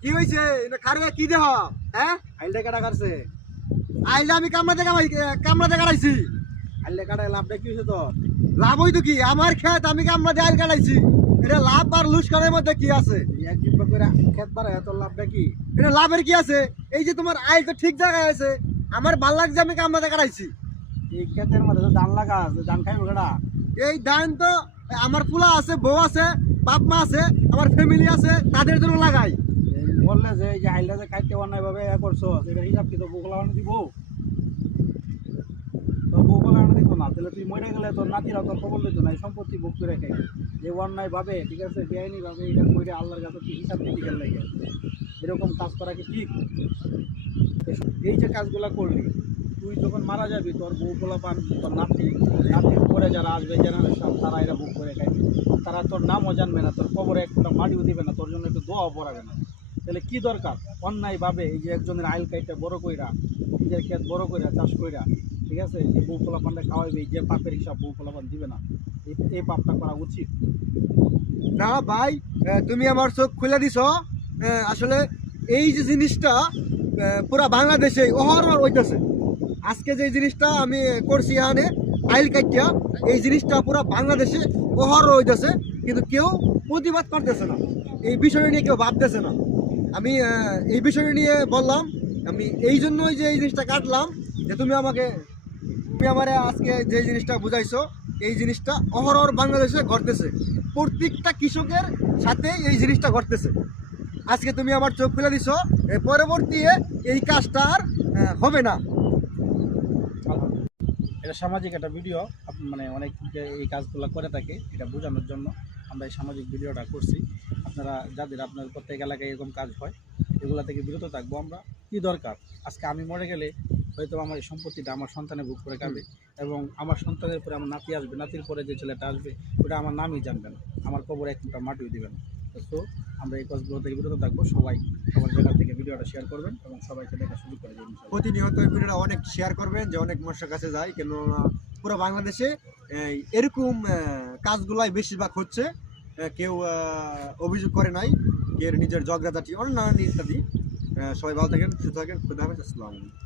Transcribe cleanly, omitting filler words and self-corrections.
কি হয়েছে খারে কি দেহ? হ্যাঁ, আইলটা কাটা কাটছে। আইলে আমি কামড়াতে কাটাইছি। আইলটা কাটায় লাভটা কি হয়েছে তোর? লাভ হইতো কি? আমার খেত, আমি কামড়াতে আইল কাটাইছি। এটা লাভ আর লুস্কানের মধ্যে কি আছে? এক ডিব্বা করে খেত বাড়ায় তোর লাভটা কি? এটা লাভের কি আছে? এই যে তোমার আইল তো ঠিক জায়গায় আছে, আমার ভাল লাগছে আমি কামড়াতে কাটাইছি। এই ক্ষেতের মধ্যে তো ধান লাগা আছে, ধান খাইবো কেডা? এই ধান তো আমার পোলা আছে, বউ আছে, বাপ মা আছে, আমার ফ্যামিলি আছে, তাদের জন্য লাগাই। বললে যে এই যে আইলটা যে খাইতে অন্যায় ভাবে করছো, এটা হিসাব কি তোর বউ গোলা দিব? তোর বউ গোলা দিব না, তাহলে তুই মরে গেলে তোর নাতিরা তোর খবর লইতো না, এই সম্পত্তি ভোগ করে খাই। যে অন্যায় ভাবে, ঠিক আছে, বেআইনি ভাবে এটা করে আল্লাহর কাছে তুই হিসাব দিতে গেলে লাগে। এরকম কাজ করা কি ঠিক? এই যে কাজগুলা করলি, তুই যখন মারা যাবি তোর বউ পোলা পান, তোর নাতির পরে যারা আসবে জেনারেশন, তারা এরা বুক করে খাইবে। তারা তোর নামও জানবে না, তোর কবরে একটা মাটিও দিবে না, তোর জন্য একটু দোয়াও পড়াবে না। তাহলে কি দরকার অন্যায়ভাবে এই যে একজনের আইল কাইটা বড় কইরা, নিজের ক্ষেত বড় কইরা চাষ কইরা, ঠিক আছে, যে বউ পোলা পানটা খাওয়াইবে, যে পাপের হিসাব বউ পোলা পান দিবে না, এই পাপটা করা উচিত না ভাই, তুমি আমার চোখ খুলে দিছ। আসলে এই যে জিনিসটা পুরা বাংলাদেশে অহরহ হইতেছে। আজকে যে জিনিসটা আমি করছি এখানে আইল কাটিয়া, এই জিনিসটা পুরা বাংলাদেশে অহরহ হইতেছে, কিন্তু কেউ প্রতিবাদ করতেছে না, এই বিষয় নিয়ে কেউ ভাবতেছে না। আমি এই বিষয় নিয়ে বললাম, আমি এই জন্যই যে এই জিনিসটা কাটলাম, যে তুমি আমারে আজকে যে জিনিসটা বুঝাইছো, এই জিনিসটা অহরহ বাংলাদেশে ঘটতেছে, প্রত্যেকটা কৃষকের সাথে এই জিনিসটা ঘটতেছে। আজকে তুমি আমার চোখ খুলে দিছো, পরবর্তী এই কাজটা আর হবে না। এটা সামাজিক একটা ভিডিও, মানে অনেক এই কাজগুলো করে থাকে, এটা বোঝানোর জন্য আমরা এই সামাজিক ভিডিওটা করছি। আপনারা যাদের আপনার প্রত্যেক এলাকায় এরকম কাজ হয়, এগুলো থেকে বিরত থাকবো আমরা। কি দরকার, আজকে আমি মরে গেলে হয়তো আমার এই সম্পত্তিটা আমার সন্তানে ভোগ করে খাবে, এবং আমার সন্তানের পরে আমার নাতি আসবে, নাতির পরে যে ছেলেটা আসবে ওটা আমার নামই জানবে না, আমার কবরে এক ফুটা মাটিও দিবে না। তো আমরা এই কাজগুলো থেকে বিরত থাকবো। সবাই সবার জায়গা থেকে ভিডিওটা শেয়ার করবেন এবং সবাইকে দেখা শুরু করে দেবেন। প্রতিনিয়ত এই ভিডিওটা অনেক শেয়ার করবেন, যে অনেক মানুষের কাছে যায়, কেন পুরো বাংলাদেশে এরকম কাজগুলাই বেশিরভাগ হচ্ছে। কেউ অভিযোগ করে নাই, কেউ নিজের ঝগড়াঝাটি অন্যান্য ইত্যাদি। সবাই ভালো থাকেন, সুস্থ থাকেন, খুদা হাফেজ, আসসালামু আলাইকুম।